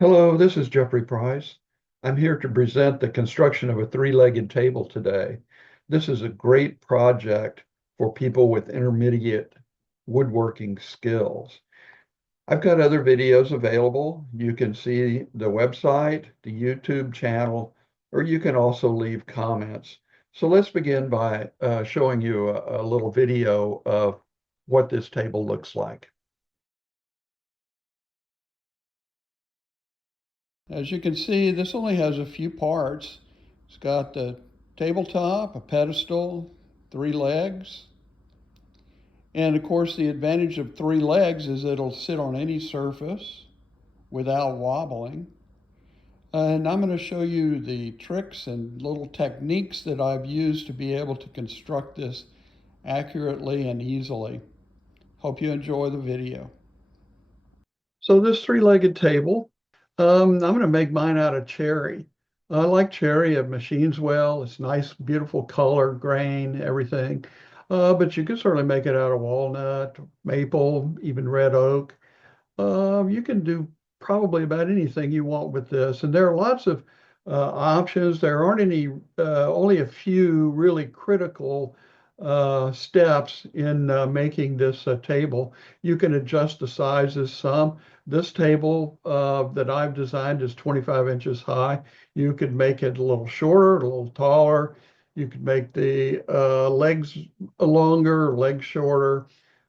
Hello, this is Jeffrey Price. I'm here to present the construction of a three-legged table today. This is a great project for people with intermediate woodworking skills. I've got other videos available. You can see the website, the YouTube channel, or you can also leave comments. So let's begin by showing you a little video of what this table looks like. As you can see, this only has a few parts. It's got the tabletop, a pedestal, three legs. And of course, the advantage of three legs is it'll sit on any surface without wobbling. And I'm going to show you the tricks and little techniques that I've used to be able to construct this accurately and easily. Hope you enjoy the video. So this three-legged table, I'm going to make mine out of cherry. I like cherry. It machines well. It's nice, beautiful color, grain, everything. But you can certainly make it out of walnut, maple, even red oak. You can do probably about anything you want with this. And there are lots of options. There aren't any, only a few really critical steps in making this table. You can adjust the sizes some. This table that I've designed is 25 inches high. You could make it a little shorter, a little taller. You could make the legs longer, legs shorter.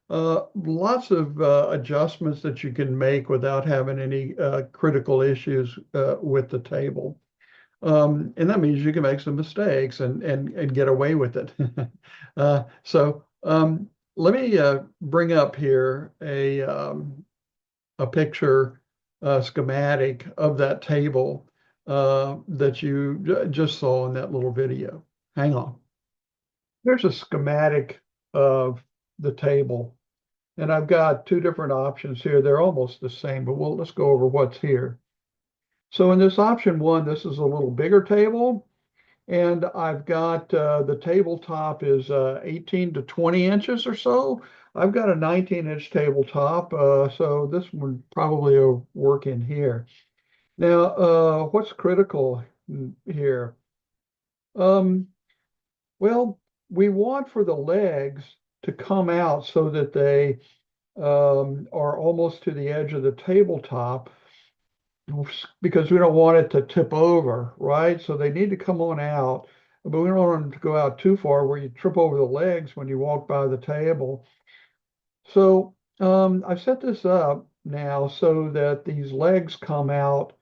Lots of adjustments that you can make without having any critical issues with the table. And that means you can make some mistakes and get away with it. So let me bring up here a picture, schematic of that table that you just saw in that little video. Hang on. There's a schematic of the table. And I've got two different options here. They're almost the same, but let's go over what's here. So in this option one, this is a little bigger table. And I've got the tabletop is 18 to 20 inches or so. I've got a 19-inch tabletop, so this would probably work in here. Now, what's critical here? Um, well, we want for the legs to come out so that they are almost to the edge of the tabletop because we don't want it to tip over, right? So they need to come on out, but we don't want them to go out too far where you trip over the legs when you walk by the table. So I've set this up now so that these legs come out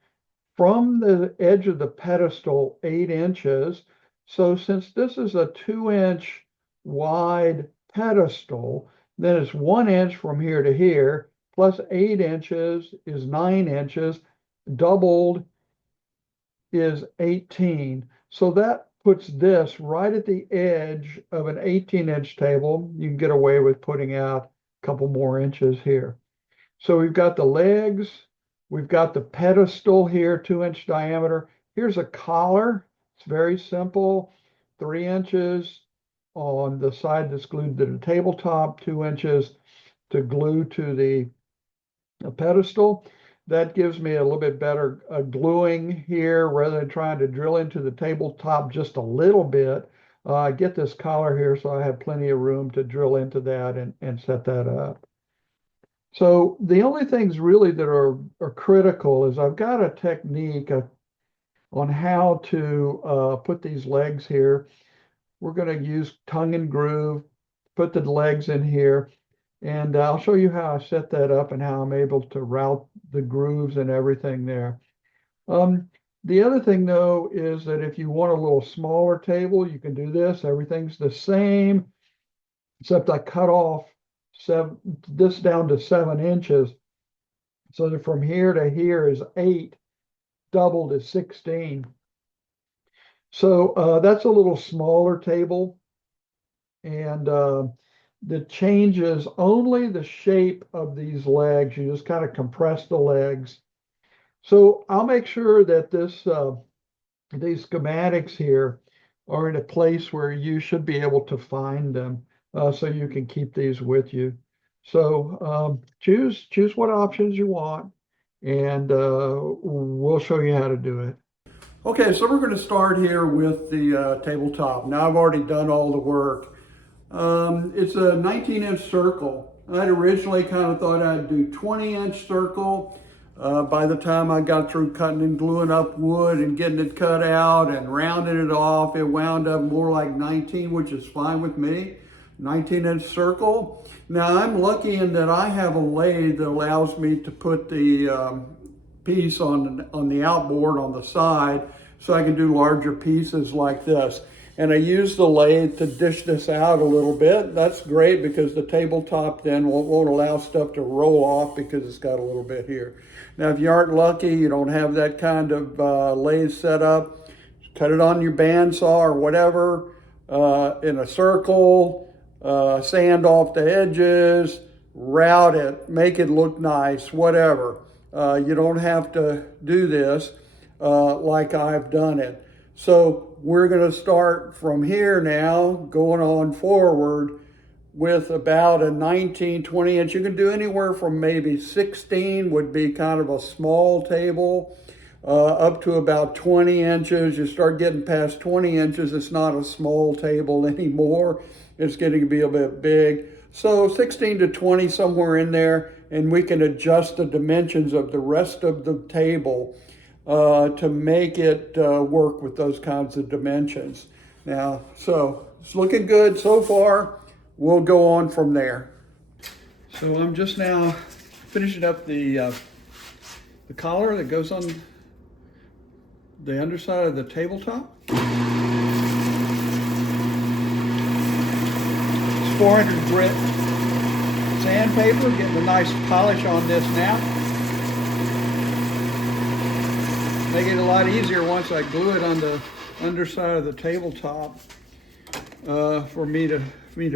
from the edge of the pedestal 8 inches. So since this is a 2-inch wide pedestal, then it's 1 inch from here to here, plus 8 inches is 9 inches, doubled is 18. So that puts this right at the edge of an 18-inch table. You can get away with putting out a couple more inches here. So we've got the legs, we've got the pedestal here, 2-inch diameter. Here's a collar. It's very simple, 3 inches on the side that's glued to the tabletop, 2 inches to glue to the pedestal. That gives me a little bit better gluing here rather than trying to drill into the tabletop just a little bit. I get this collar here so I have plenty of room to drill into that and set that up. So the only things really that are critical is I've got a technique on how to put these legs here. We're going to use tongue and groove, put the legs in here, and I'll show you how I set that up and how I'm able to route the grooves and everything there. The other thing though is that if you want a little smaller table, you can do this. Everything's the same, except I cut off this down to 7 inches. So that from here to here is 8, doubled is 16. So that's a little smaller table. And that changes only the shape of these legs. You just kind of compress the legs. So I'll make sure that these schematics here are in a place where you should be able to find them so you can keep these with you. So choose what options you want and we'll show you how to do it. Okay, so we're going to start here with the tabletop. Now I've already done all the work. It's a 19-inch circle. I'd originally kind of thought I'd do 20-inch circle. By the time I got through cutting and gluing up wood and getting it cut out and rounding it off, it wound up more like 19, which is fine with me. 19-inch circle. Now I'm lucky in that I have a lathe that allows me to put the piece on the outboard on the side, so I can do larger pieces like this. And I use the lathe to dish this out a little bit. That's great because the tabletop then won't allow stuff to roll off because it's got a little bit here. Now, if you aren't lucky, you don't have that kind of lathe set up, cut it on your bandsaw or whatever in a circle, sand off the edges, route it, make it look nice, whatever. You don't have to do this like I've done it. So we're going to start from here now, going on forward with about a 19, 20 inch. You can do anywhere from maybe 16 would be kind of a small table, up to about 20 inches. You start getting past 20 inches, it's not a small table anymore. It's getting to be a bit big. So 16 to 20, somewhere in there, and we can adjust the dimensions of the rest of the table to make it work with those kinds of dimensions. Now, so it's looking good so far. We'll go on from there. So I'm just now finishing up the collar that goes on the underside of the tabletop. It's 400 grit sandpaper, getting a nice polish on this now. Make it a lot easier once I glue it on the underside of the tabletop for me to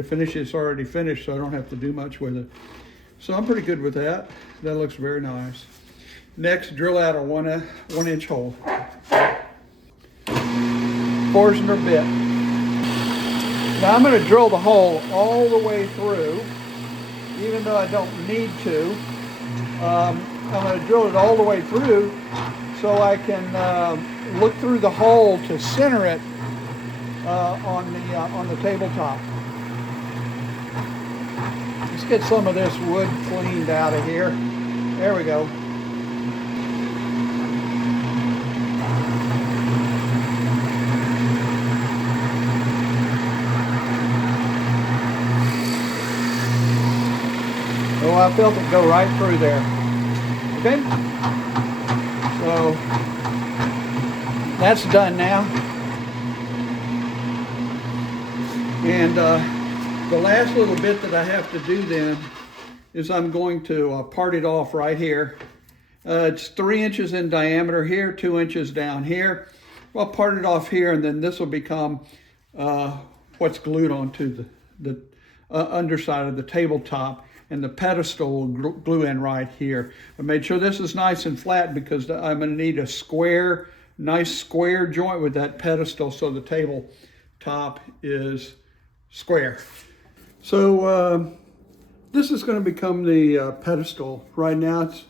finish it. It's already finished, so I don't have to do much with it. So I'm pretty good with that. That looks very nice. Next, drill out a one inch hole. Forstner bit. Now I'm going to drill the hole all the way through, even though I don't need to. I'm going to drill it all the way through so I can look through the hole to center it on the tabletop. Let's get some of this wood cleaned out of here. There we go. Oh, I felt it go right through there. Okay? So that's done now. And the last little bit that I have to do then is I'm going to part it off right here. It's 3 inches in diameter here, 2 inches down here. I'll part it off here, and then this will become what's glued onto the underside of the tabletop, and the pedestal will glue in right here. I made sure this is nice and flat because I'm going to need a square, nice square joint with that pedestal so the tabletop is square. So this is going to become the pedestal. Right now it's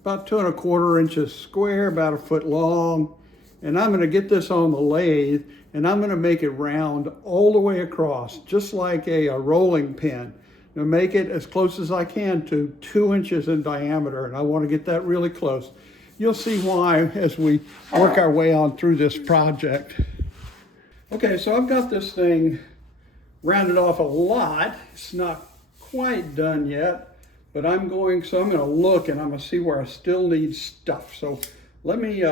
about 2 1/4 inches square, about 1 foot long. And I'm going to get this on the lathe, and I'm going to make it round all the way across, just like a rolling pin. Now make it as close as I can to 2 inches in diameter, and I want to get that really close. You'll see why as we work our way on through this project. Okay, so I've got this thing rounded off a lot. It's not quite done yet, but I'm going to look and I'm going to see where I still need stuff. So let me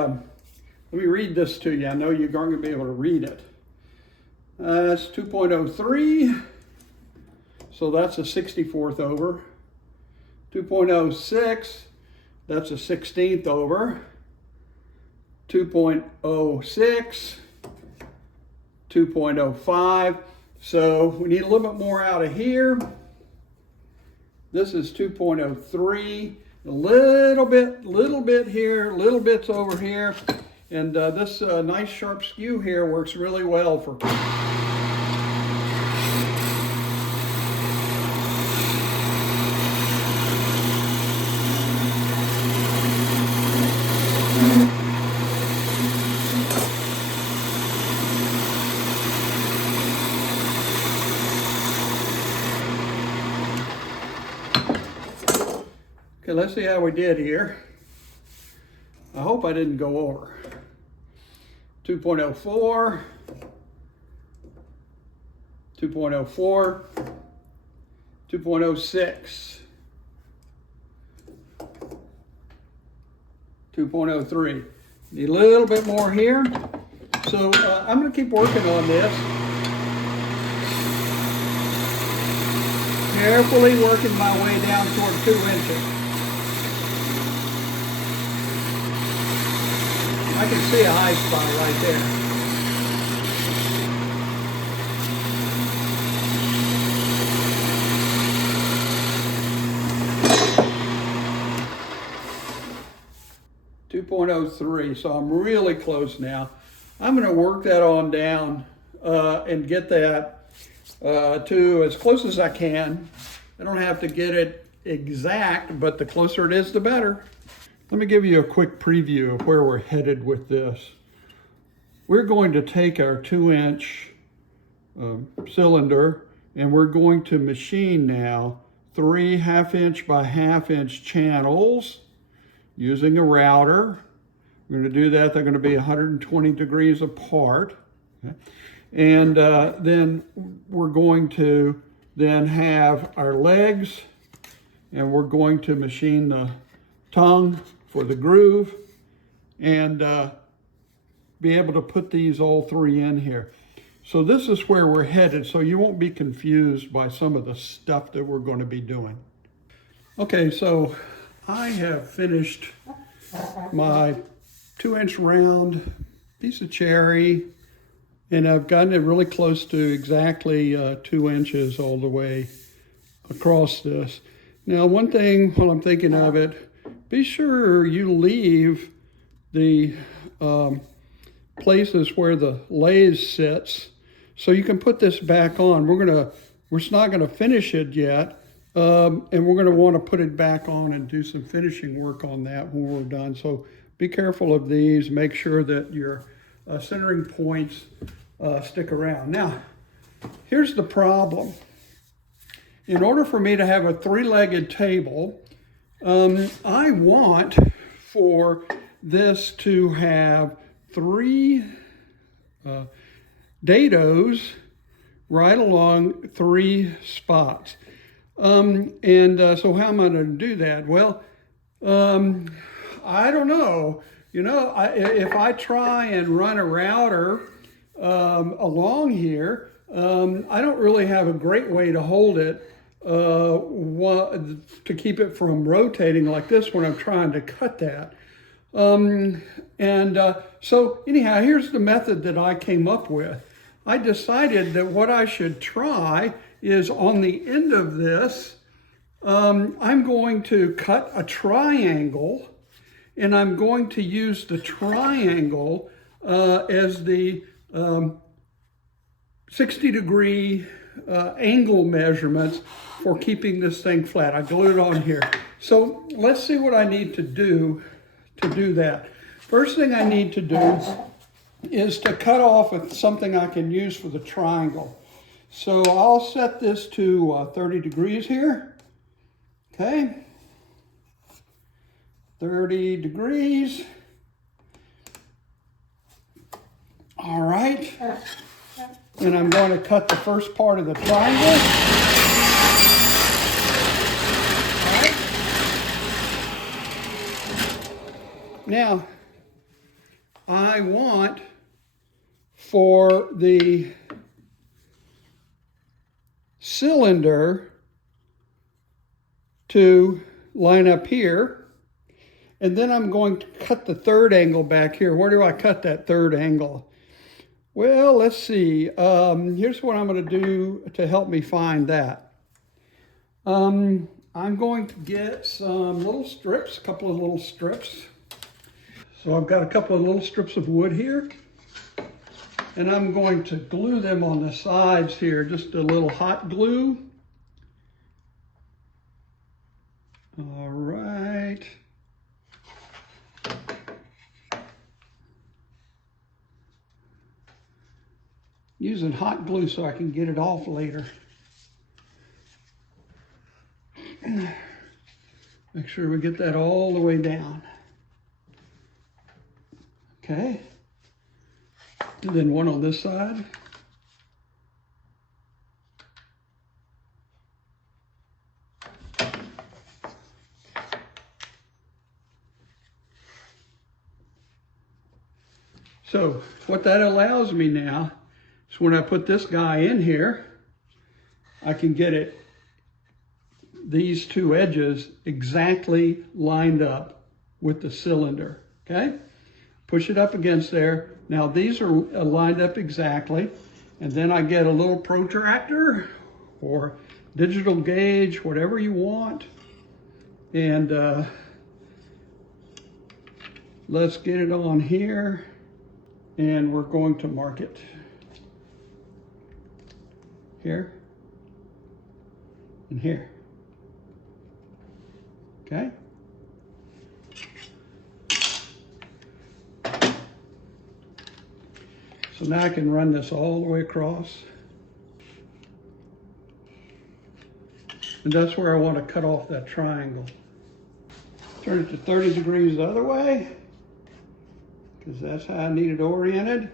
read this to you. I know you're going to be able to read it. That's 2.03. So that's a 64th over. 2.06, that's a 16th over. 2.06, 2.05. So we need a little bit more out of here. This is 2.03, a little bit here, little bits over here. And this nice sharp skew here works really well for Okay, let's see how we did here. I hope I didn't go over. 2.04, 2.04, 2.06, 2.03. Need a little bit more here. So I'm going to keep working on this. Carefully working my way down toward 2 inches. I can see a high spot right there. .03, so I'm really close now. I'm going to work that on down and get that to as close as I can. I don't have to get it exact, but the closer it is, the better. Let me give you a quick preview of where we're headed with this. We're going to take our 2-inch cylinder and we're going to machine now 3 1/2-inch by 1/2-inch channels using a router. We're going to do that. They're going to be 120 degrees apart. Okay. And then we're going to then have our legs, and we're going to machine the tongue for the groove and be able to put these all 3 in here. So this is where we're headed, so you won't be confused by some of the stuff that we're going to be doing. Okay, so I have finished my 2-inch round piece of cherry, and I've gotten it really close to exactly 2 inches all the way across this. Now, one thing while I'm thinking of it, be sure you leave the places where the lathe sits so you can put this back on. We're not gonna finish it yet, and we're gonna want to put it back on and do some finishing work on that when we're done. So be careful of these. Make sure that your centering points stick around. Now, here's the problem. In order for me to have a 3-legged table, I want for this to have 3 dados right along 3 spots. So how am I going to do that? Well, I don't know. You know, if I try and run a router along here, I don't really have a great way to hold it to keep it from rotating like this when I'm trying to cut that. So anyhow, here's the method that I came up with. I decided that what I should try is on the end of this, I'm going to cut a triangle, and I'm going to use the triangle as the 60-degree angle measurements for keeping this thing flat. I glued it on here. So let's see what I need to do that. First thing I need to do is to cut off something I can use for the triangle. So I'll set this to 30 degrees here. Okay. 30 degrees. All right. And I'm going to cut the first part of the triangle. All right. Now, I want for the cylinder to line up here, and then I'm going to cut the 3rd angle back here. Where do I cut that 3rd angle? Well, let's see. Here's what I'm going to do to help me find that. I'm going to get some little strips, a couple of little strips. So I've got a couple of little strips of wood here, and I'm going to glue them on the sides here, just a little hot glue. All right. Using hot glue so I can get it off later. Make sure we get that all the way down. Okay. And then one on this side. So what that allows me now is when I put this guy in here, I can get it, these two edges exactly lined up with the cylinder, okay? Push it up against there. Now these are lined up exactly, and then I get a little protractor or digital gauge, whatever you want, and let's get it on here, and we're going to mark it here and here, okay? So now I can run this all the way across. And that's where I want to cut off that triangle. Turn it to 30 degrees the other way, because that's how I need it oriented.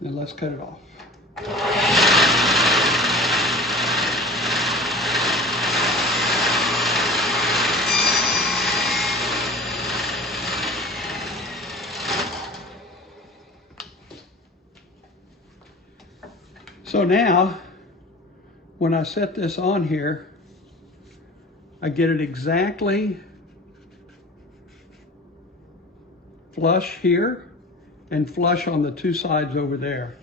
Then let's cut it off. So now, when I set this on here, I get it exactly flush here and flush on the two sides over there.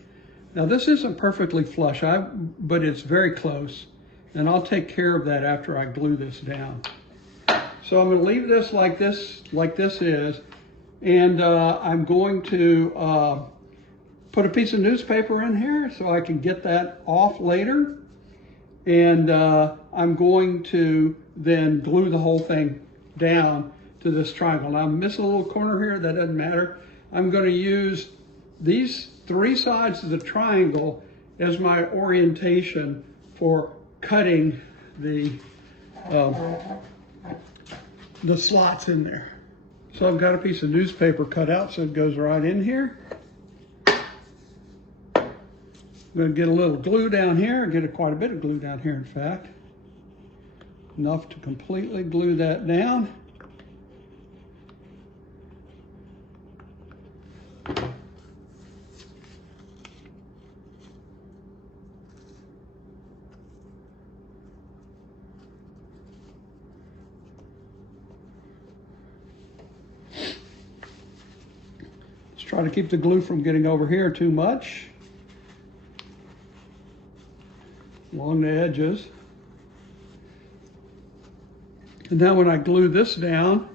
Now this isn't perfectly flush, but it's very close, and I'll take care of that after I glue this down. So I'm going to leave this like this is, and I'm going to put a piece of newspaper in here so I can get that off later. And I'm going to then glue the whole thing down to this triangle. Now I'm missing a little corner here, that doesn't matter. I'm going to use these three sides of the triangle as my orientation for cutting the slots in there. So I've got a piece of newspaper cut out so it goes right in here. I'm going to get a little glue down here, get quite a bit of glue down here in fact. Enough to completely glue that down. Let's try to keep the glue from getting over here too much. Along the edges. And now when I glue this down,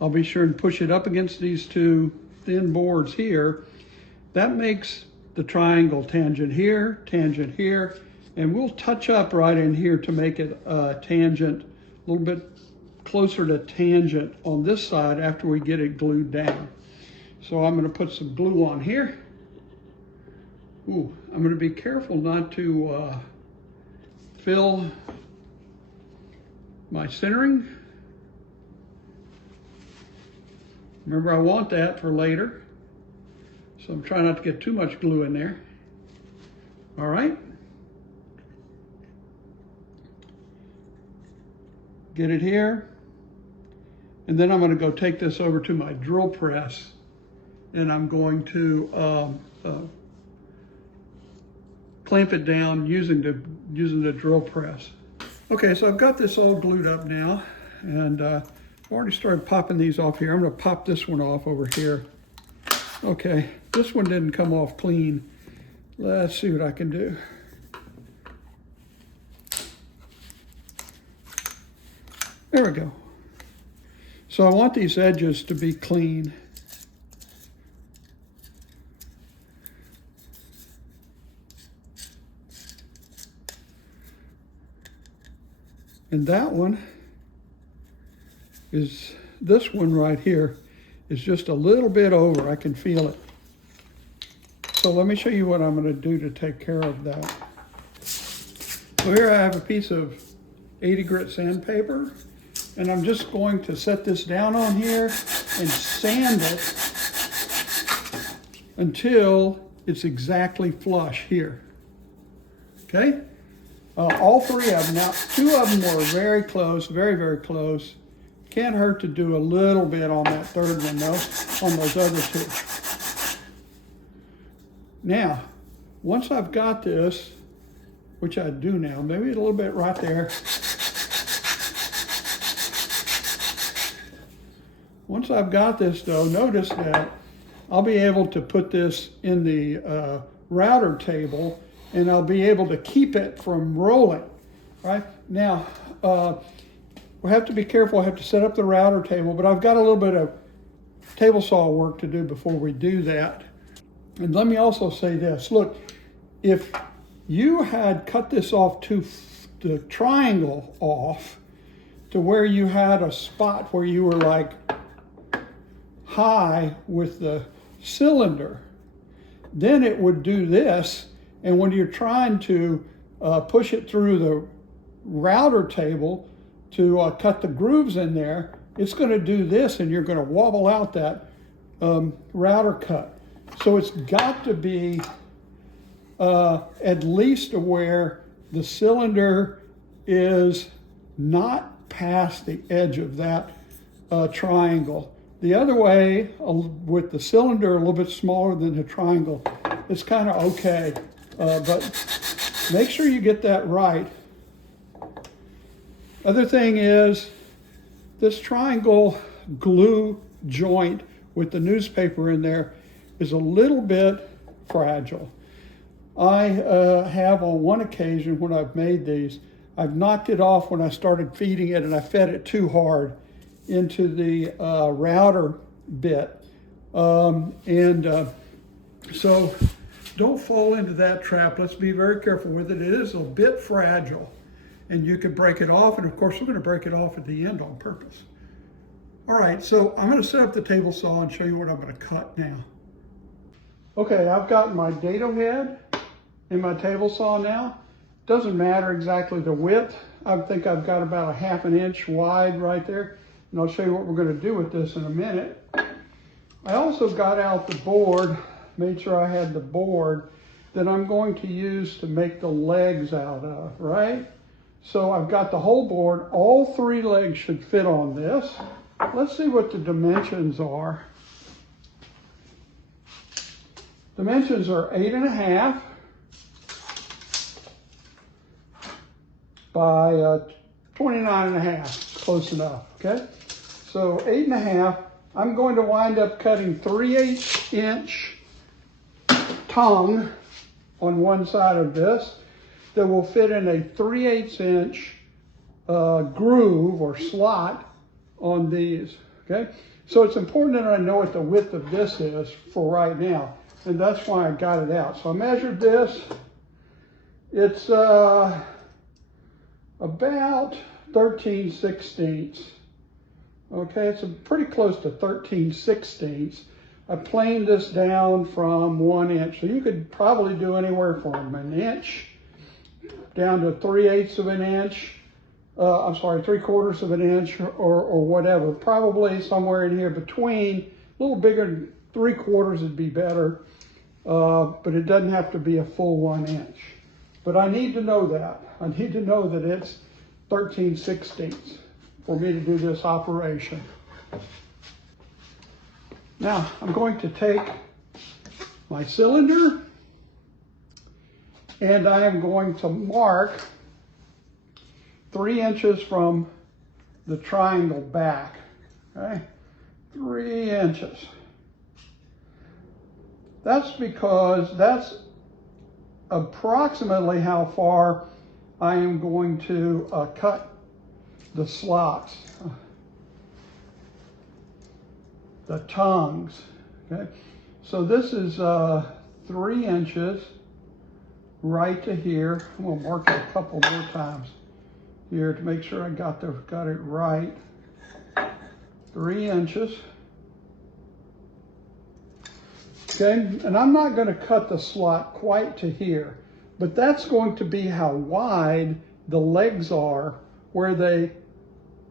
I'll be sure and push it up against these two thin boards here. That makes the triangle tangent here, and we'll touch up right in here to make it tangent, a little bit closer to tangent on this side after we get it glued down. So I'm going to put some glue on here. Ooh, I'm going to be careful not to fill my centering. Remember, I want that for later, so I'm trying not to get too much glue in there. All right. Get it here. And then I'm going to go take this over to my drill press, and I'm going to clamp it down using the drill press. Okay, so I've got this all glued up now, and I've already started popping these off here. I'm going to pop this one off over here. Okay, this one didn't come off clean. Let's see what I can do. There we go. So I want these edges to be clean. And that one is, this one right here is just a little bit over. I can feel it. So let me show you what I'm going to do to take care of that. So here I have a piece of 80 grit sandpaper, and I'm just going to set this down on here and sand it until it's exactly flush here. Okay? All three of them. Now, two of them were very close, very, very close. Can't hurt to do a little bit on that third one though, on those other two. Now, once I've got this, which I do now, maybe a little bit right there. Once I've got this though, notice that I'll be able to put this in the router table, and I'll be able to keep it from rolling, right? Now, we have to be careful. I have to set up the router table, but I've got a little bit of table saw work to do before we do that. And let me also say this. Look, if you had cut this off to the triangle off to where you had a spot where you were like high with the cylinder, then it would do this. And when you're trying to push it through the router table to cut the grooves in there, it's going to do this, and you're going to wobble out that router cut. So it's got to be at least where the cylinder is not past the edge of that triangle. The other way, with the cylinder a little bit smaller than the triangle, it's kind of okay. But make sure you get that right. Other thing is, this triangle glue joint with the newspaper in there is a little bit fragile. I have on one occasion when I've made these, I've knocked it off when I started feeding it, and I fed it too hard into the router bit. So don't fall into that trap. Let's be very careful with it. It is a bit fragile, and you could break it off, and of course we're going to break it off at the end on purpose. All right, so I'm going to set up the table saw and show you what I'm going to cut now. Okay, I've got my dado head in my table saw now. Doesn't matter exactly the width. I think I've got about a ½ an inch wide right there. And I'll show you what we're going to do with this in a minute. I also got out the board, made sure I had the board that I'm going to use to make the legs out of, right? So I've got the whole board. All three legs should fit on this. Let's see what the dimensions are. Dimensions are 8.5 by 29.5, close enough, okay? So 8.5, I'm going to wind up cutting 3/8 inch tongue on one side of this that will fit in a 3/8 inch groove or slot on these, okay? So it's important that I know what the width of this is for right now, and that's why I got it out. So I measured this. It's about 13/16. Okay, it's pretty close to 13/16. I planed this down from 1 inch. So you could probably do anywhere from 1 inch down to 3/8 of an inch. I'm sorry, 3/4 of an inch or whatever. Probably somewhere in here between, a little bigger than 3/4 would be better. But it doesn't have to be a full 1 inch. But I need to know that. I need to know that it's 13/16 for me to do this operation. Now, I'm going to take my cylinder and I am going to mark 3 inches from the triangle back, okay? 3 inches. That's because that's approximately how far I am going to cut the slots, the tongues, okay? So this is 3 inches right to here. I'm gonna mark it a couple more times here to make sure I got it right. 3 inches. Okay, and I'm not going to cut the slot quite to here, but that's going to be how wide the legs are where they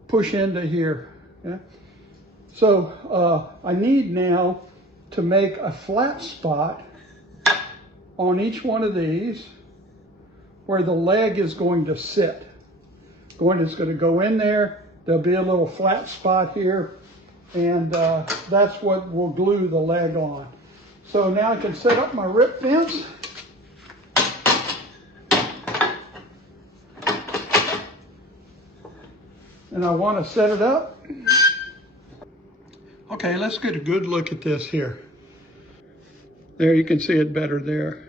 push into here. Okay? So I need now to make a flat spot on each one of these where the leg is going to sit. It's going to go in there. There'll be a little flat spot here, and that's what will glue the leg on. So now I can set up my rip fence. And I want to set it up. Okay, let's get a good look at this here. There, you can see it better there.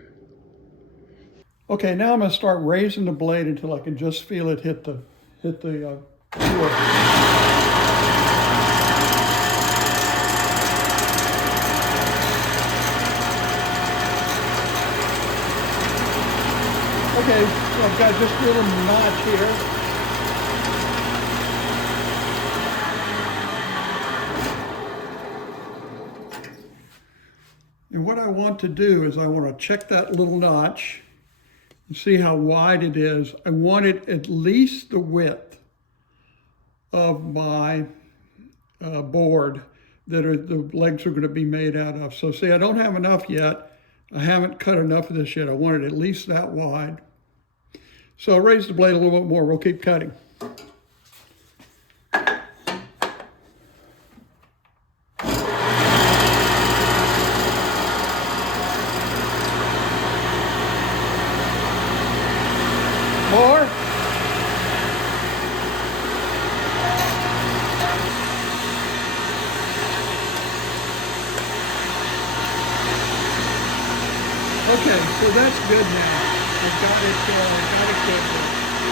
Okay, now I'm going to start raising the blade until I can just feel it hit the wood. Okay, so I've got just a little notch here. And what I want to do is I want to check that little notch and see how wide it is. I want it at least the width of my board that the legs are going to be made out of. So see, I don't have enough yet. I haven't cut enough of this yet. I want it at least that wide. So I'll raise the blade a little bit more. We'll keep cutting. More. Okay, so that's good now. I've got it good now.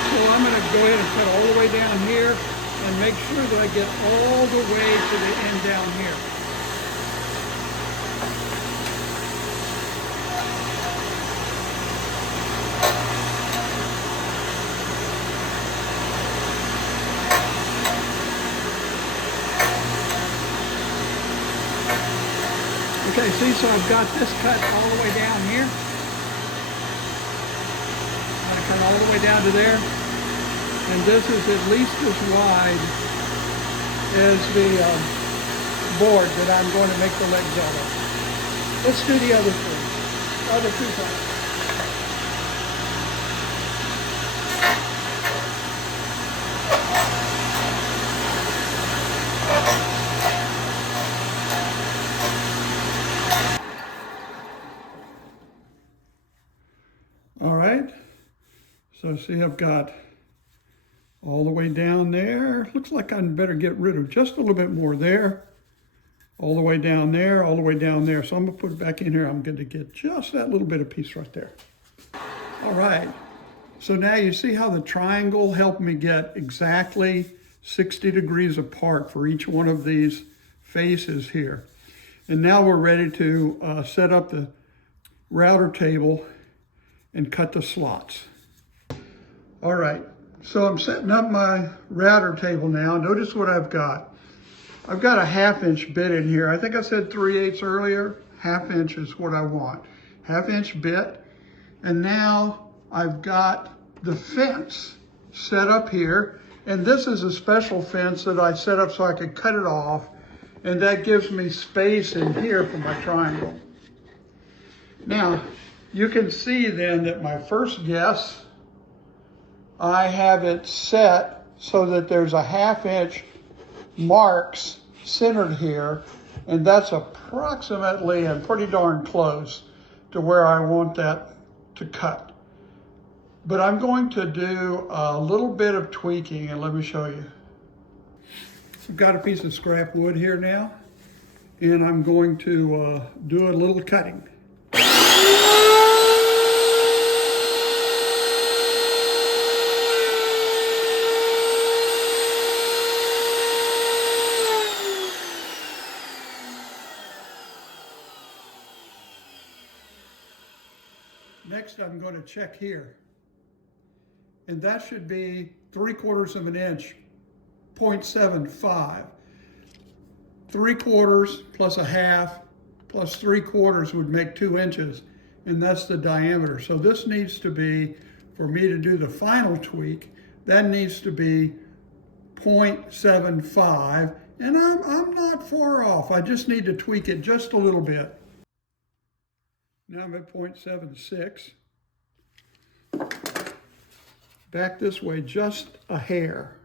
So I'm going to go ahead and cut all the way down here and make sure that I get all the way to the end down here. Okay, see, so I've got this cut all the way down here. I'm going to cut all the way down to there. And this is at least as wide as the board that I'm going to make the legs out of. Let's do the other three, other two sides. All right, so see, I've got all the way down there. Looks like I better get rid of just a little bit more there. All the way down there, all the way down there. So I'm gonna put it back in here. I'm gonna get just that little bit of piece right there. All right, so now you see how the triangle helped me get exactly 60 degrees apart for each one of these faces here. And now we're ready to set up the router table and cut the slots. All right, so I'm setting up my router table now. Notice what I've got. I've got a 1/2 inch bit in here. I think I said 3/8 earlier. 1/2 inch is what I want. 1/2 inch bit. And now I've got the fence set up here. And this is a special fence that I set up so I could cut it off. And that gives me space in here for my triangle. Now, you can see then that my first guess, I have it set so that there's a 1/2 inch marks centered here, and that's approximately and pretty darn close to where I want that to cut. But I'm going to do a little bit of tweaking, and let me show you. I've got a piece of scrap wood here now, and I'm going to do a little cutting. Next, I'm going to check here. And that should be 3/4 of an inch, 0.75. 3/4 plus a 1/2 plus 3/4 would make 2 inches, and that's the diameter. So this needs to be, for me to do the final tweak, that needs to be 0.75, and I'm not far off. I just need to tweak it just a little bit. Now I'm at 0.76. Back this way just a hair.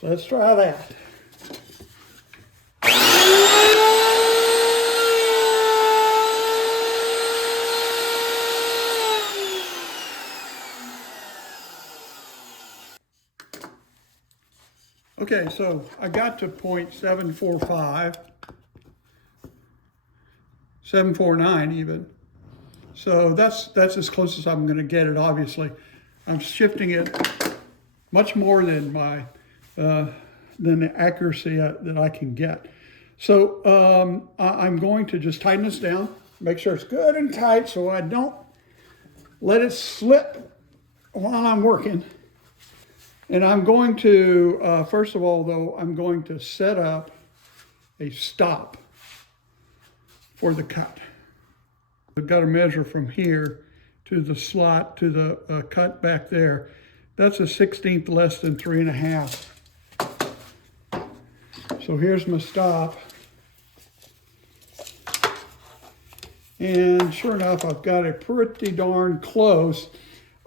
So let's try that. Okay, so I got to 0.745, 749 even. So that's as close as I'm going to get it, obviously. I'm shifting it much more than the accuracy that I can get. So I'm going to just tighten this down, make sure it's good and tight so I don't let it slip while I'm working. And I'm going to, first of all though, I'm going to set up a stop for the cut. I've got to measure from here to the slot, to the cut back there. That's a 1/16 less than 3.5. So here's my stop. And sure enough, I've got it pretty darn close.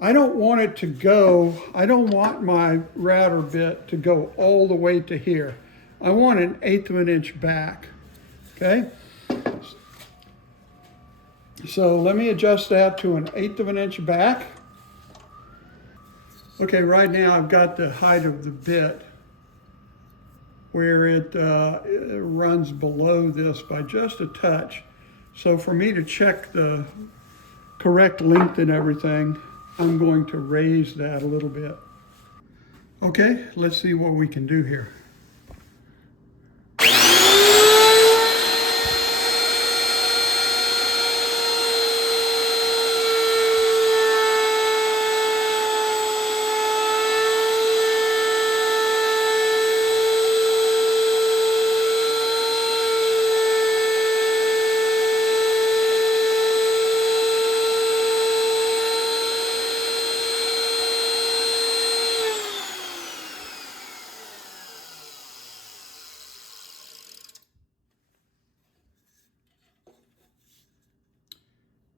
I don't want it to go, I don't want my router bit to go all the way to here. I want 1/8 of an inch back, okay? So let me adjust that to 1/8 of an inch back. Okay, right now I've got the height of the bit where it runs below this by just a touch. So for me to check the correct length and everything, I'm going to raise that a little bit. Okay, let's see what we can do here.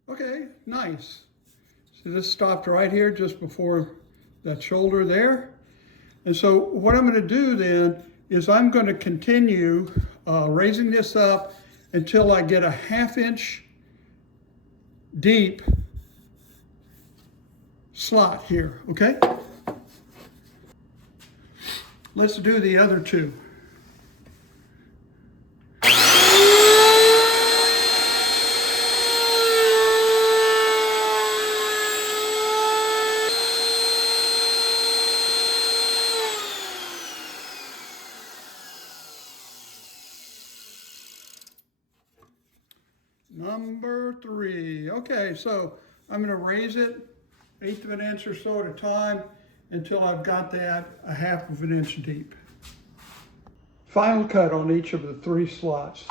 Okay, nice. So this stopped right here just before that shoulder there. And so what I'm going to do then is I'm going to continue raising this up until I get a 1/2 inch deep slot here, okay? Let's do the other two. Number 3. Okay, so I'm going to raise it 1/8 of an inch or so at a time until I've got that a 1/2 of an inch deep. Final cut on each of the 3 slots.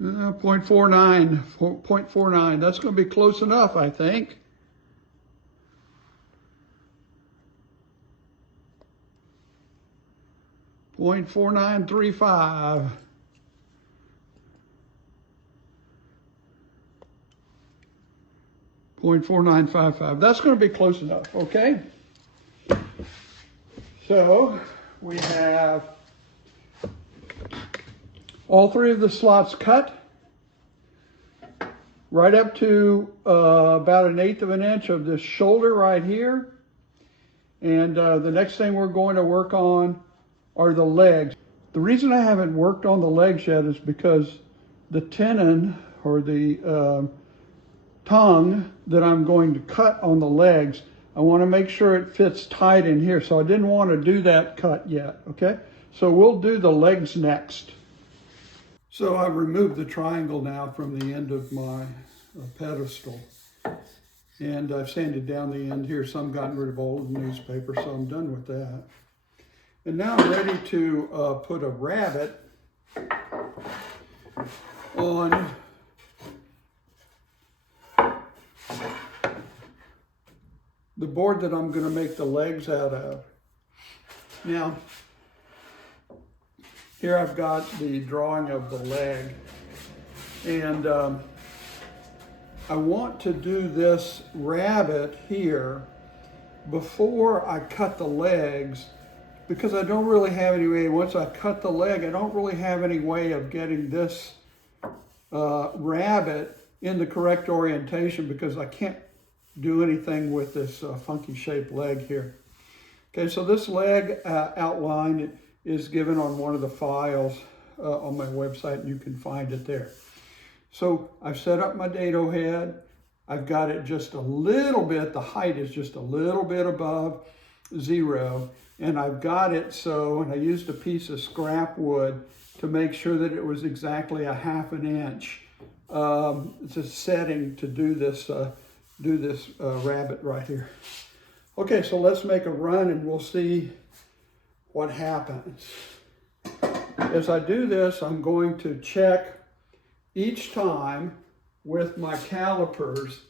Uh, 0.49, 0.49. That's going to be close enough, I think. .4935. .4955. That's going to be close enough, okay? So we have all 3 of the slots cut. right up to about 1/8 of an inch of this shoulder right here. And the next thing we're going to work on are the legs. The reason I haven't worked on the legs yet is because the tenon or the tongue that I'm going to cut on the legs, I want to make sure it fits tight in here. So I didn't want to do that cut yet, okay? So we'll do the legs next. So I've removed the triangle now from the end of my pedestal. And I've sanded down the end here, some gotten rid of old newspaper, so I'm done with that. And now I'm ready to put a rabbet on the board that I'm going to make the legs out of. Now, here I've got the drawing of the leg, and I want to do this rabbet here before I cut the legs, because I don't really have any way, once I cut the leg, I don't really have any way of getting this rabbet in the correct orientation, because I can't do anything with this funky shaped leg here. Okay, so this leg outline is given on one of the files on my website, and you can find it there. So I've set up my dado head. I've got it just a little bit, the height is just a little bit above 0. And I've got it so, and I used a piece of scrap wood to make sure that it was exactly 1/2 inch. It's a setting to do this rabbet right here. Okay, so let's make a run and we'll see what happens. As I do this, I'm going to check each time with my calipers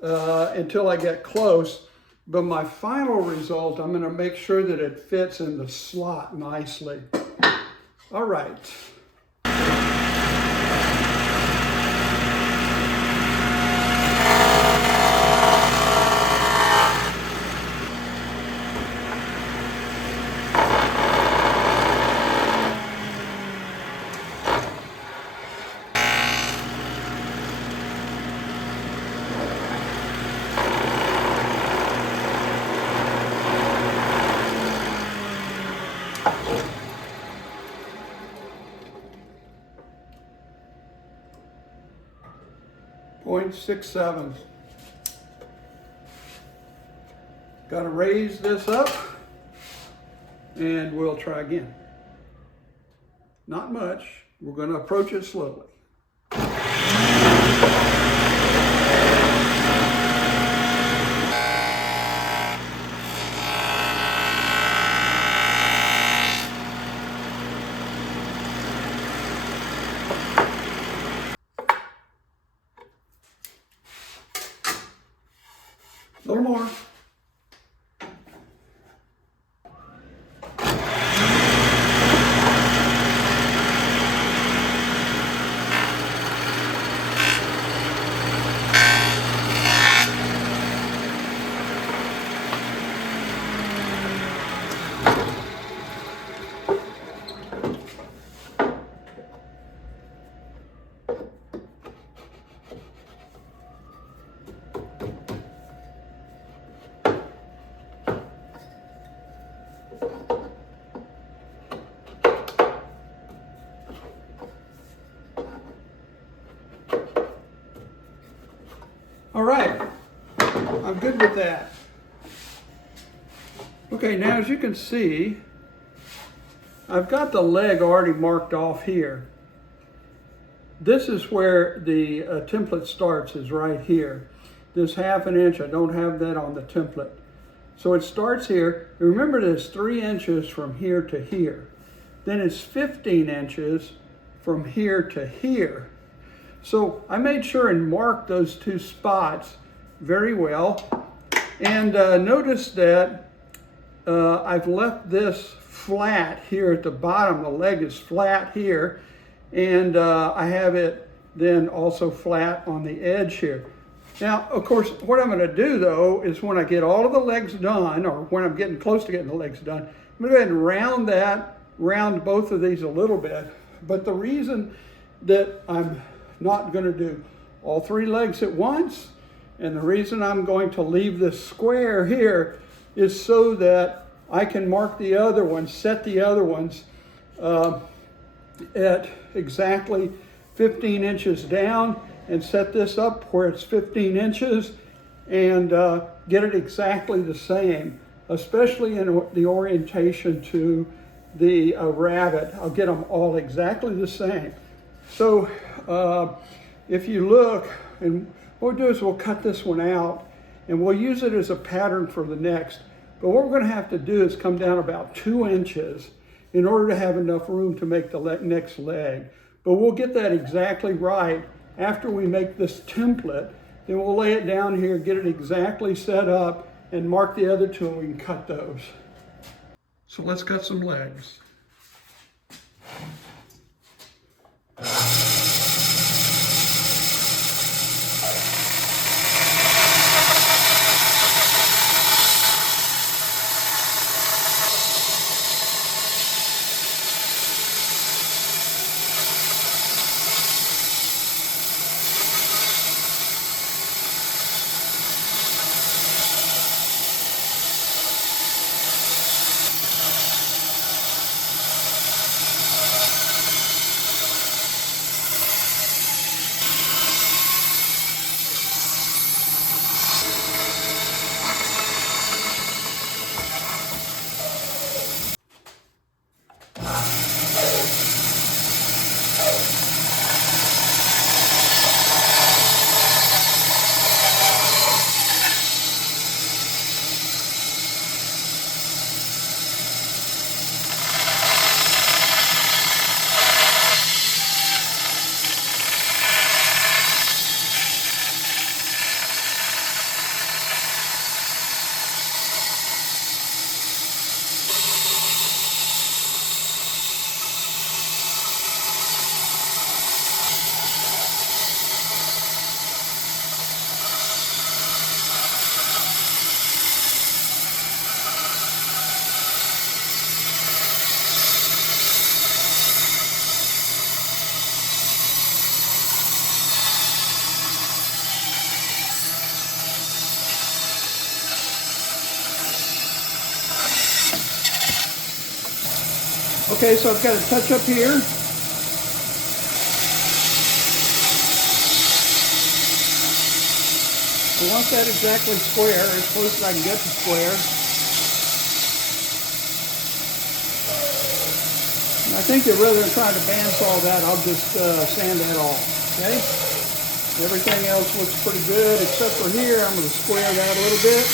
until I get close. But my final result, I'm going to make sure that it fits in the slot nicely. All right. .67. Got to raise this up and we'll try again. Not much. We're going to approach it slowly. A little more. All right, I'm good with that. Okay, now as you can see, I've got the leg already marked off here. This is where the template starts, is right here. This 1/2 inch, I don't have that on the template. So it starts here. Remember, there's 3 inches from here to here. Then it's 15 inches from here to here. So I made sure and marked those 2 spots very well. And notice that I've left this flat here at the bottom. The leg is flat here. And I have it then also flat on the edge here. Now, of course, what I'm going to do, though, is when I get all of the legs done, or when I'm getting close to getting the legs done, I'm going to go ahead and round both of these a little bit. But the reason that I'm not going to do all 3 legs at once. And the reason I'm going to leave this square here is so that I can mark the other ones, set the other ones at exactly 15 inches down, and set this up where it's 15 inches and get it exactly the same, especially in the orientation to the rabbet. I'll get them all exactly the same. So if you look, and what we'll do is we'll cut this one out and we'll use it as a pattern for the next. But what we're going to have to do is come down about 2 inches in order to have enough room to make the next leg. But we'll get that exactly right after we make this template. Then we'll lay it down here, get it exactly set up, and mark the other 2, and we can cut those. So let's cut some legs. Okay, so I've got a touch up here. I want that exactly square, as close as I can get to square. And I think that rather than trying to bandsaw that, I'll just sand that off, okay? Everything else looks pretty good, except for here. I'm going to square that a little bit.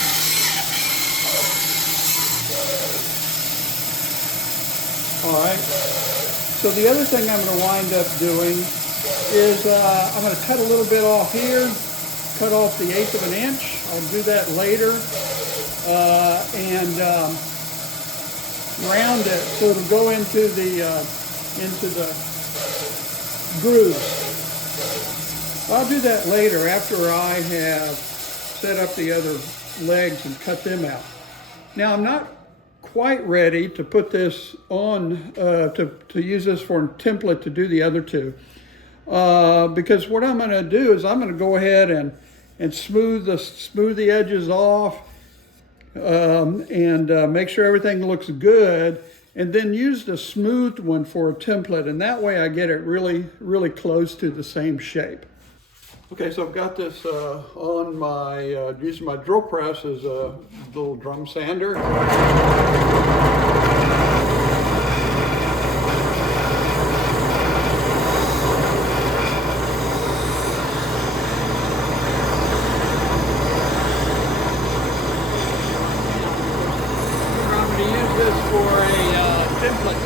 All right, so the other thing I'm going to wind up doing is I'm going to cut a little bit off here, cut off the 1/8 of an inch. I'll do that later, and round it so it'll go into the grooves. I'll do that later after I have set up the other legs and cut them out. Now I'm not quite ready to put this on, to use this for a template to do the other 2. Because what I'm going to do is I'm going to go ahead and smooth the edges off and make sure everything looks good, and then use the smoothed one for a template, and that way I get it really, really close to the same shape. Okay, so I've got this on my, using my drill press as a little drum sander. I'm going to use this for a template.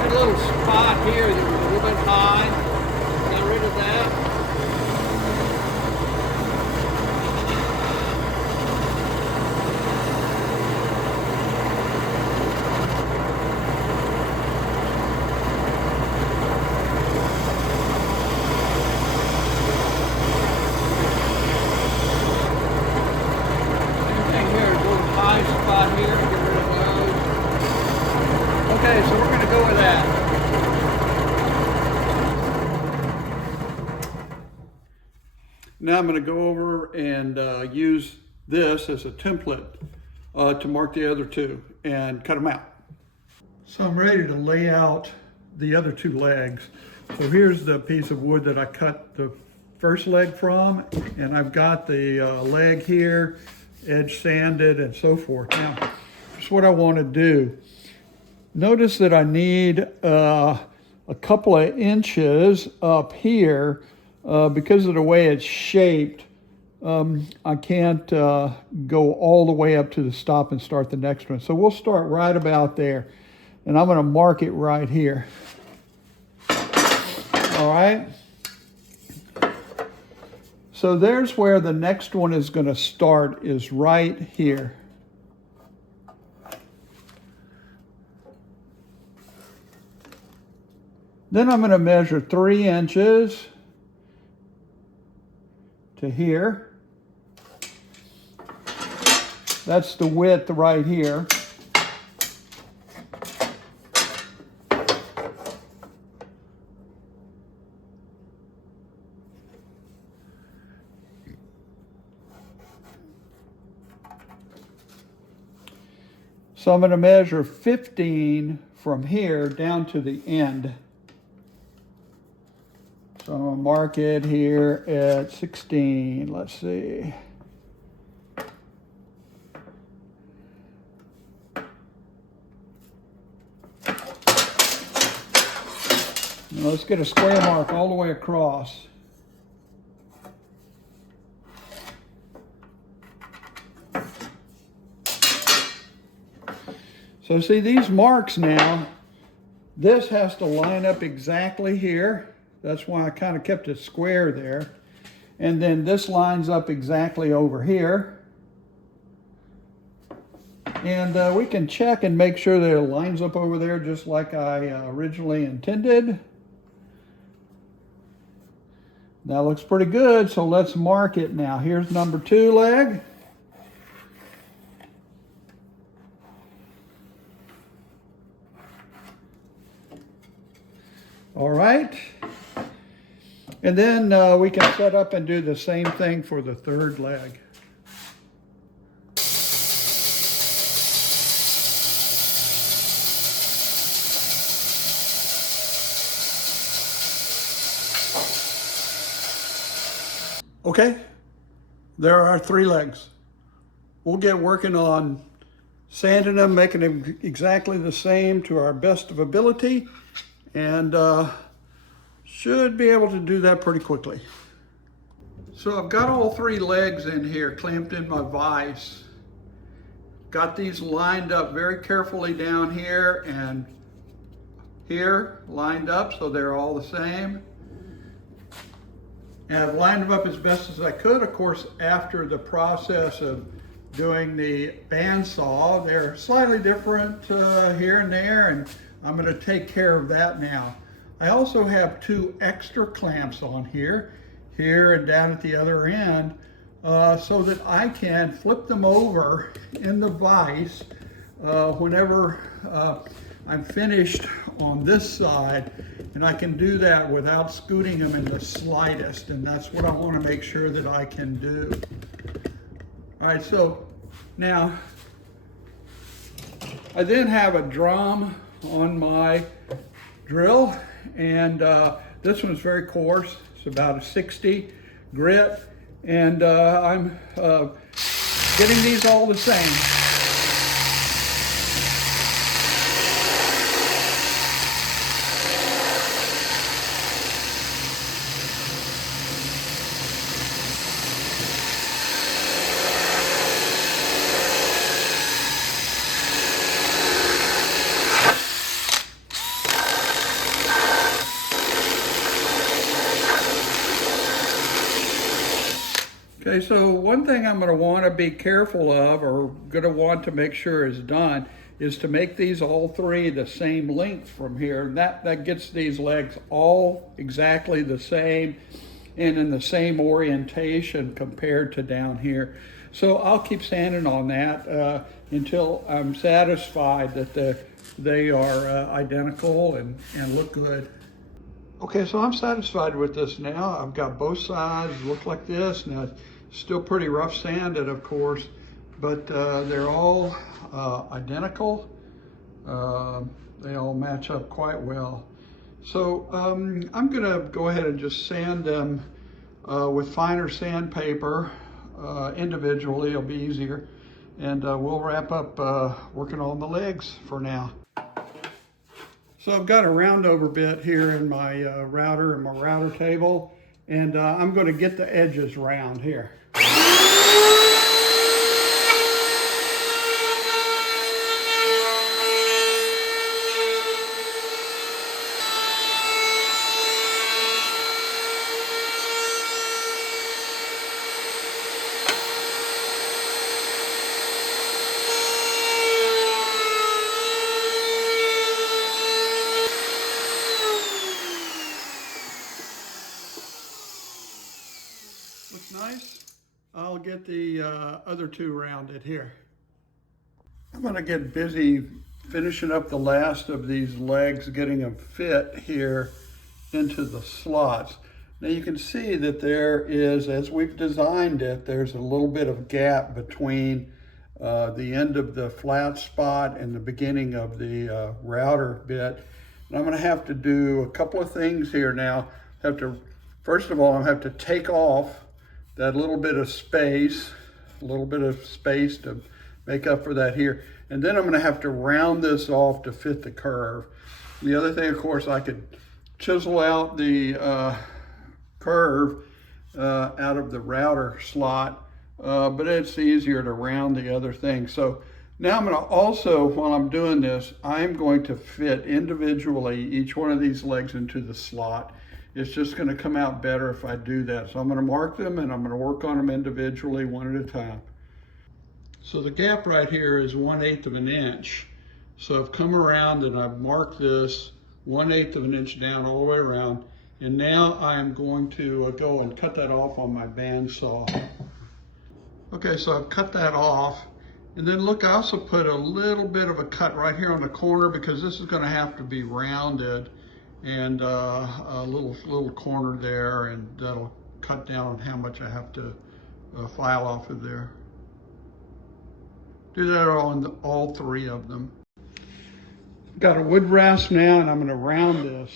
A little spot here that was a little bit high. Get rid of that. Now I'm going to go over and use this as a template to mark the other two and cut them out. So I'm ready to lay out the other two legs. So here's the piece of wood that I cut the first leg from, and I've got the leg here, edge sanded and so forth. Now, here's what I want to do. Notice that I need a couple of inches up here because of the way it's shaped. I can't go all the way up to the stop and start the next one. So we'll start right about there. And I'm going to mark it right here. All right. So there's where the next one is going to start, is right here. Then I'm going to measure 3 inches to here. That's the width right here. So I'm going to measure 15 from here down to the end. So I'm going to mark it here at 16. Let's see. Now let's get a square mark all the way across. So see these marks now, this has to line up exactly here. That's why I kind of kept it square there. And then this lines up exactly over here. And we can check and make sure that it lines up over there just like I originally intended. That looks pretty good, so let's mark it now. Here's number 2 leg. All right. And then we can set up and do the same thing for the 3rd leg. Okay, there are 3 legs. We'll get working on sanding them, making them exactly the same to our best of ability, and should be able to do that pretty quickly. So I've got all 3 legs in here clamped in my vise. Got these lined up very carefully down here and here lined up so they're all the same. And I've lined them up as best as I could. Of course, after the process of doing the bandsaw, they're slightly different here and there, and I'm going to take care of that now. I also have 2 extra clamps on here and down at the other end, so that I can flip them over in the vise whenever I'm finished on this side, and I can do that without scooting them in the slightest, and that's what I want to make sure that I can do. All right, so now I then have a drum on my drill, and this one's very coarse. It's about a 60 grit, and I'm getting these all the same. Okay, so one thing I'm going to want to be careful of, or going to want to make sure is done, is to make these all 3 the same length from here. And that gets these legs all exactly the same and in the same orientation compared to down here. So I'll keep sanding on that until I'm satisfied that they are identical and look good. Okay, so I'm satisfied with this now. I've got both sides look like this. Now, it's still pretty rough sanded, of course, but they're all identical. Uh, they all match up quite well. So I'm gonna go ahead and just sand them with finer sandpaper individually. It'll be easier. And we'll wrap up working on the legs for now. So I've got a round over bit here in my router and my router table, and I'm going to get the edges round here. Looks nice. I'll get the other two rounded here. I'm going to get busy finishing up the last of these legs, getting them fit here into the slots. Now you can see that there is, as we've designed it, there's a little bit of gap between the end of the flat spot and the beginning of the router bit. And I'm going to have to do a couple of things here now. First of all, I have to take off that little bit of space, to make up for that here. And then I'm going to have to round this off to fit the curve. The other thing, of course, I could chisel out the curve out of the router slot, but it's easier to round the other thing. So now I'm going to also, while I'm doing this, I'm going to fit individually each one of these legs into the slot. It's just going to come out better if I do that. So I'm going to mark them and I'm going to work on them individually one at a time. So the gap right here is 1/8 of an inch. So I've come around and I've marked this 1/8 of an inch down all the way around. And now I'm going to go and cut that off on my bandsaw. Okay, so I've cut that off. And then look, I also put a little bit of a cut right here on the corner because this is going to have to be rounded. And a little corner there, and that'll cut down on how much I have to file off of there. Do that on all three of them. Got a wood rasp now, and I'm going to round this.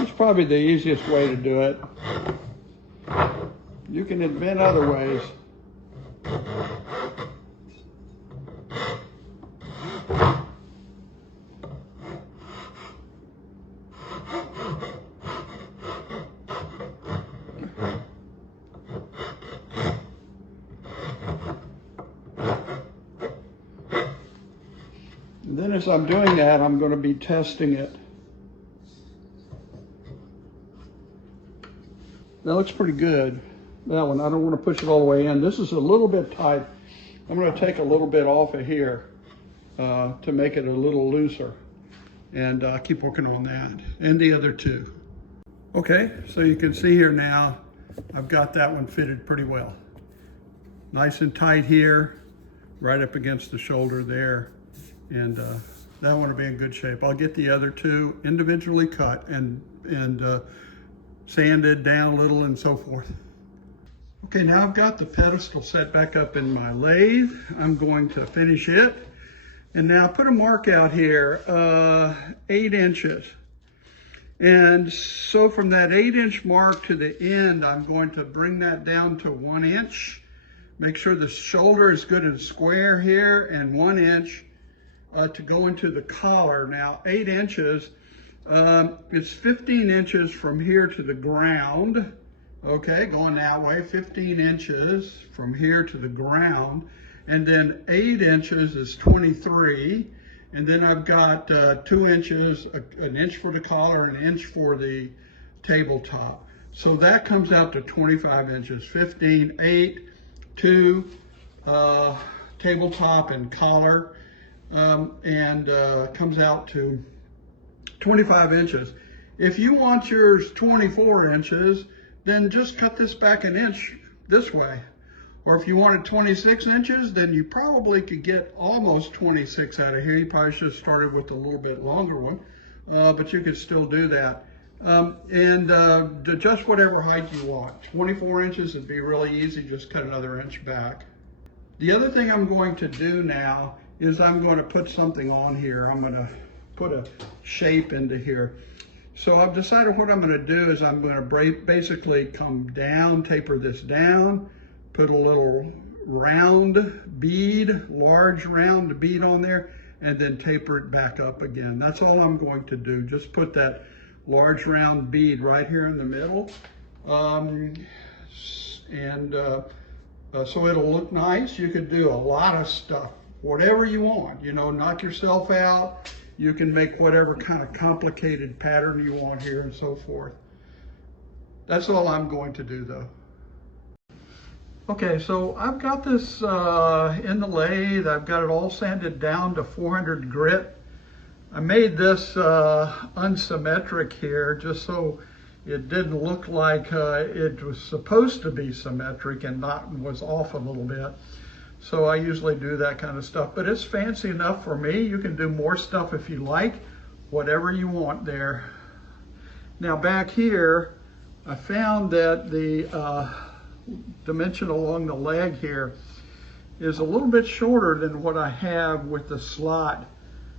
It's probably the easiest way to do it. You can invent other ways. And then as I'm doing that, I'm going to be testing it. That looks pretty good. That one, I don't want to push it all the way in. This is a little bit tight. I'm going to take a little bit off of here to make it a little looser. And keep working on that and the other two. Okay, so you can see here now, I've got that one fitted pretty well. Nice and tight here, right up against the shoulder there. And that one will be in good shape. I'll get the other two individually cut and sanded down a little and so forth. Okay, now I've got the pedestal set back up in my lathe. I'm going to finish it. And now put a mark out here, 8 inches. And so from that 8-inch mark to the end, I'm going to bring that down to 1 inch. Make sure the shoulder is good and square here, and 1 inch to go into the collar. Now 8 inches, it's 15 inches from here to the ground. Okay, going that way, 15 inches from here to the ground. And then 8 inches is 23. And then I've got 2 inches, an inch for the collar, an inch for the tabletop. So that comes out to 25 inches, 15, 8, 2, tabletop and collar, and comes out to 25 inches. If you want yours 24 inches, then just cut this back an inch this way. Or if you wanted 26 inches, then you probably could get almost 26 out of here. You probably should have started with a little bit longer one, but you could still do that. Just whatever height you want. 24 inches would be really easy, just cut another inch back. The other thing I'm going to do now is I'm going to put something on here. I'm going to put a shape into here. So I've decided what I'm going to do is I'm going to basically come down, taper this down, put a little round bead, large round bead on there, and then taper it back up again. That's all I'm going to do. Just put that large round bead right here in the middle. So it'll look nice. You could do a lot of stuff, whatever you want, you know, knock yourself out. You can make whatever kind of complicated pattern you want here and so forth. That's all I'm going to do though. Okay, so I've got this in the lathe. I've got it all sanded down to 400 grit. I made this unsymmetric here just so it didn't look like it was supposed to be symmetric and was off a little bit. So I usually do that kind of stuff, but it's fancy enough for me. You can do more stuff if you like, whatever you want there. Now back here, I found that the dimension along the leg here is a little bit shorter than what I have with the slot.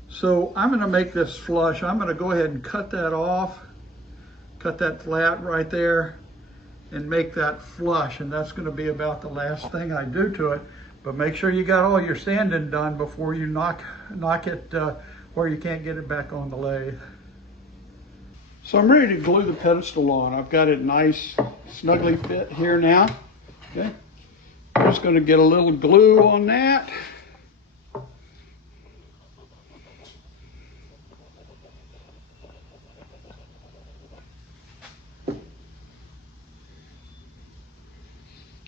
So I'm going to make this flush. I'm going to go ahead and cut that off, cut that flat right there, and make that flush. And that's going to be about the last thing I do to it. But make sure you got all your sanding done before you knock it where you can't get it back on the lathe. So I'm ready to glue the pedestal on. I've got it nice, snugly fit here now. Okay, I'm just going to get a little glue on that.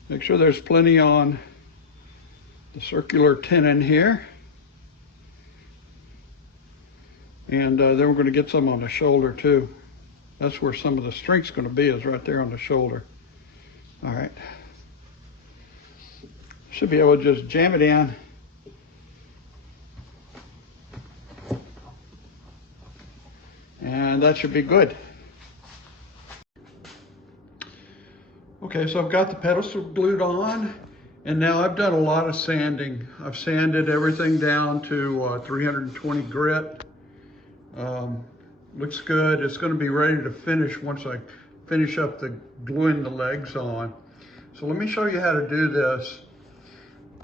Make sure there's plenty on the circular tenon here. And then we're going to get some on the shoulder too. That's where some of the strength's going to be, is right there on the shoulder. All right. Should be able to just jam it in. And that should be good. Okay, so I've got the pedestal glued on, and now I've done a lot of sanding. I've sanded everything down to 320 grit. Looks good. It's going to be ready to finish once I finish up the gluing the legs on. So let me show you how to do this.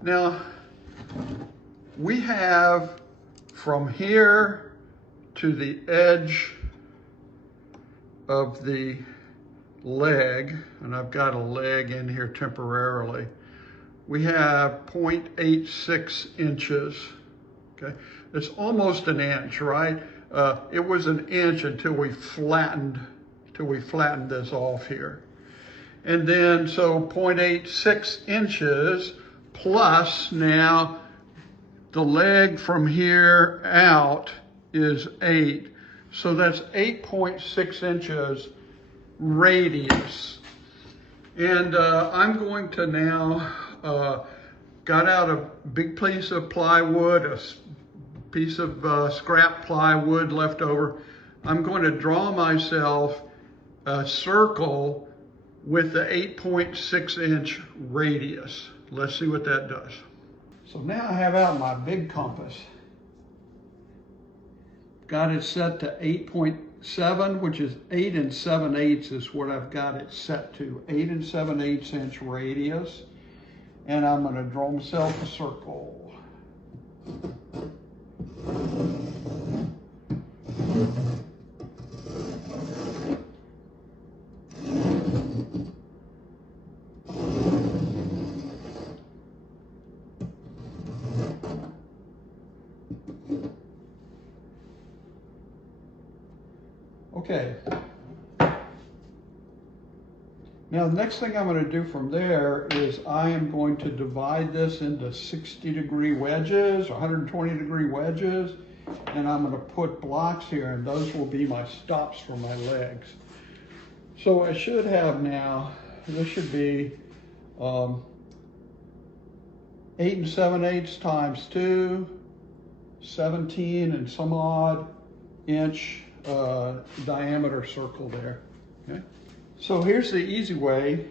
Now, we have from here to the edge of the leg, and I've got a leg in here temporarily, we have 0.86 inches. Okay, it's almost an inch, right? It was an inch until we flattened this off here. And then so 0.86 inches plus now the leg from here out is 8. So that's 8.6 inches radius. And I'm going to now, got out a big piece of plywood, a piece of scrap plywood left over. I'm going to draw myself a circle with the 8.6 inch radius. Let's see what that does. So now I have out my big compass. Got it set to 8.7, which is 8 7/8 is what I've got it set to. 8 7/8 inch radius. And I'm going to draw myself a circle. Okay. Now the next thing I'm going to do from there is I am going to divide this into 60-degree wedges, 120-degree wedges, and I'm going to put blocks here, and those will be my stops for my legs. So I should have now, this should be 8 7/8 times 2, 17 and some odd inch diameter circle there. Okay. So here's the easy way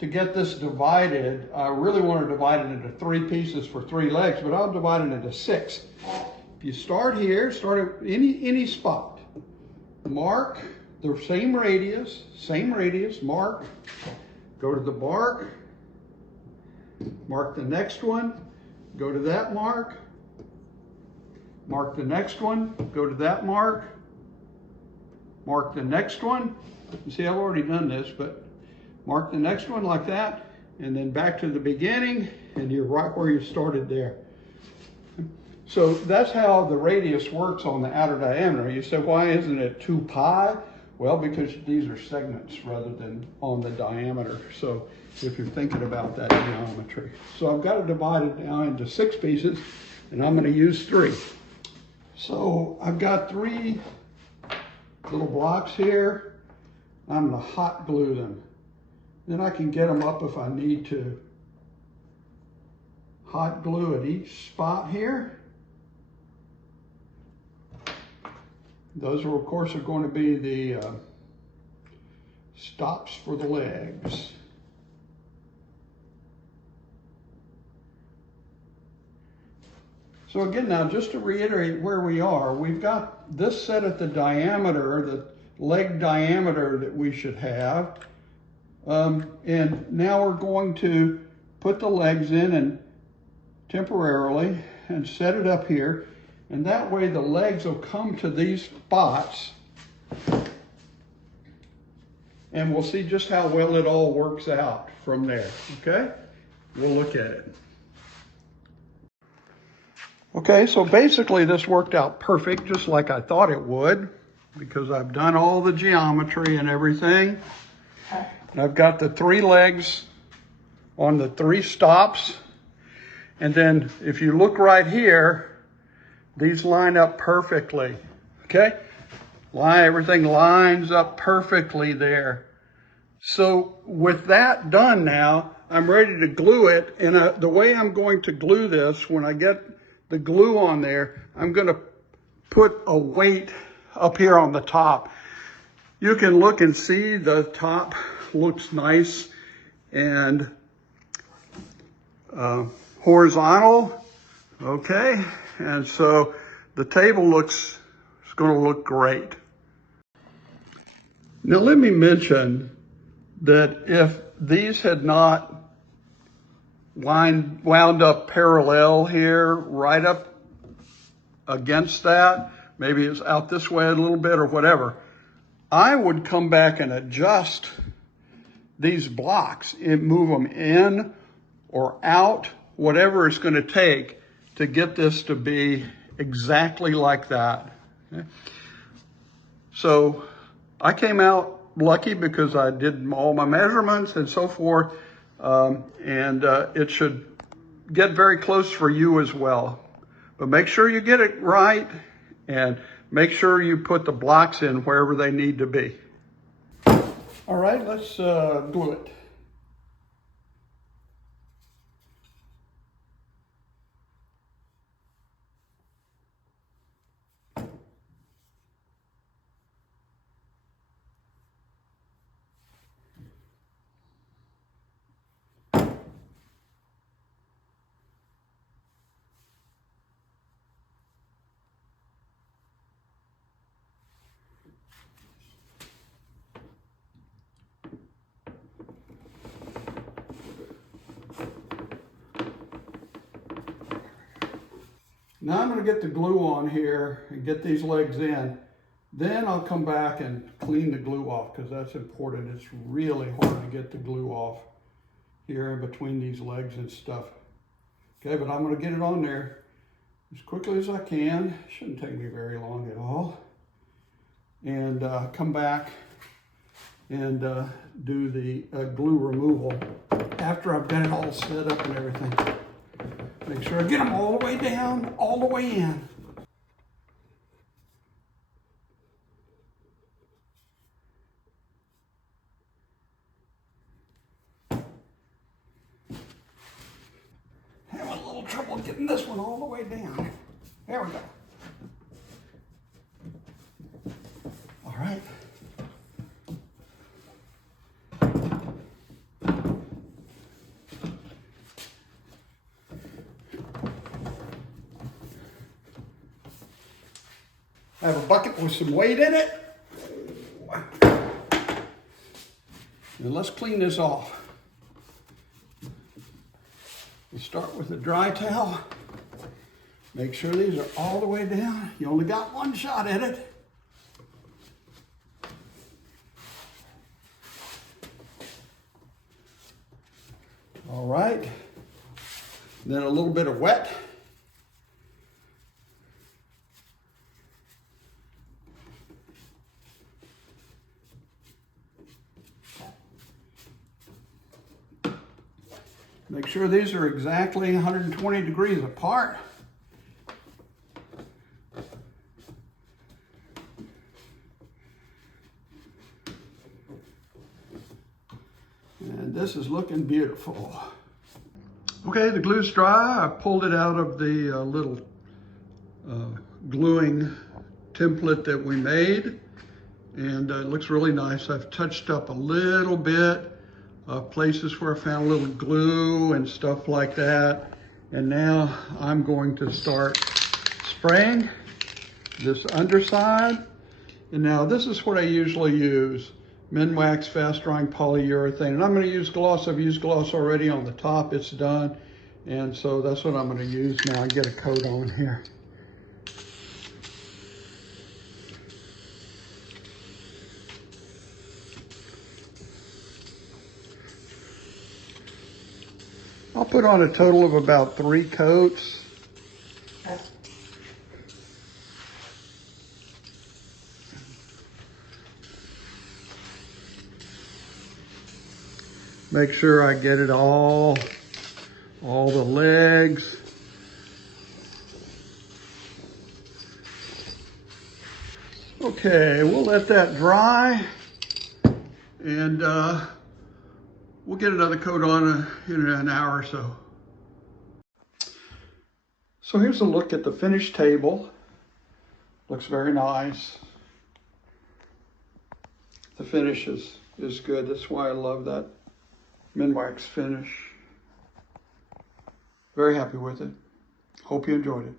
to get this divided. I really want to divide it into 3 pieces for 3 legs, but I'll divide it into 6. If you start here, start at any spot. Mark the same radius, mark, go to the mark the next one, go to that mark the next one, go to that mark the next one. You see, I've already done this, but mark the next one like that, and then back to the beginning, and you're right where you started there. So that's how the radius works on the outer diameter. You say, why isn't it 2 pi? Well, because these are segments rather than on the diameter. So if you're thinking about that geometry. So I've got to divide it now into 6 pieces, and I'm going to use 3. So I've got 3 little blocks here. I'm going to hot glue them. Then I can get them up if I need to. Hot glue at each spot here. Those are, of course, are going to be the stops for the legs. So again, now just to reiterate where we are, we've got this set at the diameter, the leg diameter that we should have. And now we're going to put the legs in and temporarily and set it up here. And that way the legs will come to these spots. And we'll see just how well it all works out from there, okay? We'll look at it. Okay, so basically this worked out perfect, just like I thought it would, because I've done all the geometry and everything. And I've got the 3 legs on the 3 stops. And then if you look right here, these line up perfectly, okay? Everything lines up perfectly there. So with that done now, I'm ready to glue it. And the way I'm going to glue this, when I get the glue on there, I'm going to put a weight up here on the top. You can look and see the top looks nice and horizontal, okay? And so the table is going to look great. Now let me mention that if these had not wound up parallel here, right up against that, maybe it's out this way a little bit or whatever, I would come back and adjust these blocks and move them in or out, whatever it's going to take to get this to be exactly like that. Okay? So I came out lucky because I did all my measurements and so forth, and it should get very close for you as well. But make sure you get it right and make sure you put the blocks in wherever they need to be. All right, let's glue it. Now I'm going to get the glue on here and get these legs in. Then I'll come back and clean the glue off because that's important. It's really hard to get the glue off here in between these legs and stuff. Okay, but I'm going to get it on there as quickly as I can. Shouldn't take me very long at all. And come back and do the glue removal after I've got it all set up and everything. Make sure I get them all the way down, all the way in. trouble getting this one all the way down. There we go. All right. I have a bucket with some weight in it. And let's clean this off. We'll start with a dry towel. Make sure these are all the way down. You only got one shot at it. All right. Then a little bit of wet. Make sure these are exactly 120 degrees apart. And this is looking beautiful. Okay, the glue's dry. I pulled it out of the little gluing template that we made, and it looks really nice. I've touched up a little bit of places where I found a little glue and stuff like that. And now I'm going to start spraying this underside. And now this is what I usually use. Minwax fast drying polyurethane. And I'm going to use gloss. I've used gloss already on the top. It's done. And so that's what I'm going to use now and get a coat on here. I'll put on a total of about 3 coats. Make sure I get it all the legs. Okay, we'll let that dry, and we'll get another coat on in an hour or so. So here's a look at the finished table. Looks very nice. The finish is good. That's why I love that Minwax finish. Very happy with it. Hope you enjoyed it.